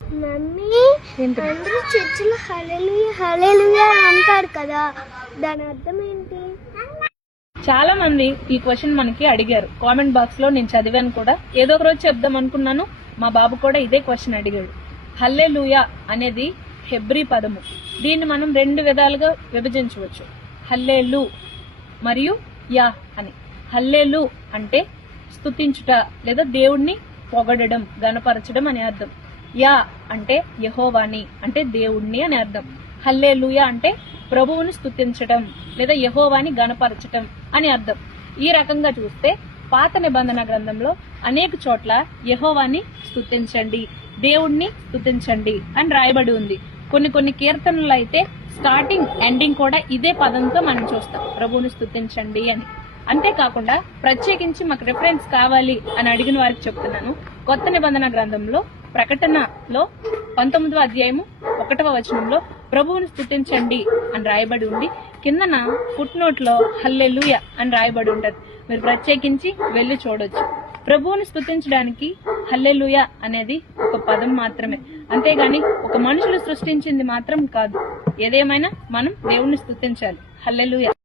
Mummy అందరూ చర్చిలో హల్లెలూయా హల్లెలూయా అంటారు కదా, దాని అర్థం ఏంటి? చాలా మంది ఈ క్వశ్చన్ మనకి అడిగారు కామెంట్ బాక్స్ లో. నేను చదివాను కూడా, ఏదో ఒక రోజు చెప్దాం అనుకున్నాను. మా బాబు కూడా ఇదే క్వశ్చన్ అడిగాడు. హల్లెలూయా అనేది హెబ్రీ పదము. దీన్ని మనం రెండు విధాలుగా విభజించవచ్చు, హల్లెలు మరియు యా అని. హల్లెలు అంటే స్తుతించుట లేదా దేవుణ్ణి పొగడడం, గణపరచడం అని అర్థం. యా అంటే యెహోవాని అంటే దేవుణ్ణి అని అర్థం. హల్లెలూయా అంటే ప్రభువుని స్తుతించడం లేదా యెహోవాని గణపరచటం అని అర్థం. ఈ రకంగా చూస్తే పాత నిబంధన గ్రంథంలో అనేక చోట్ల యెహోవాని స్తుతించండి, దేవుణ్ణి స్తుతించండి అని రాయబడి ఉంది. కొన్ని కీర్తనలు అయితే స్టార్టింగ్ ఎండింగ్ కూడా ఇదే పదంతో మనం చూస్తాం, ప్రభువుని స్తుతించండి అని. అంతేకాకుండా ప్రత్యేకించి మాకు రిఫరెన్స్ కావాలి అని అడిగిన వారికి చెప్తున్నాను. కొత్త నిబంధన గ్రంథంలో ప్రకటనలో 19వ అధ్యాయము 1వ వచనంలో ప్రభువుని స్తుతించండి అని రాయబడి ఉంది. కిందన ఫుట్ నోట్ లో హల్లెలూయా అని రాయబడి ఉంటది. మీరు ప్రత్యేకించి వెళ్లి చూడొచ్చు. ప్రభువుని స్తుతించడానికి హల్లెలూయా అనేది ఒక పదం మాత్రమే, అంతేగాని ఒక మనుషులు సృష్టించింది మాత్రం కాదు. ఏదేమైనా మనం దేవుణ్ణి స్తుతించాలి. హల్లెలూయా.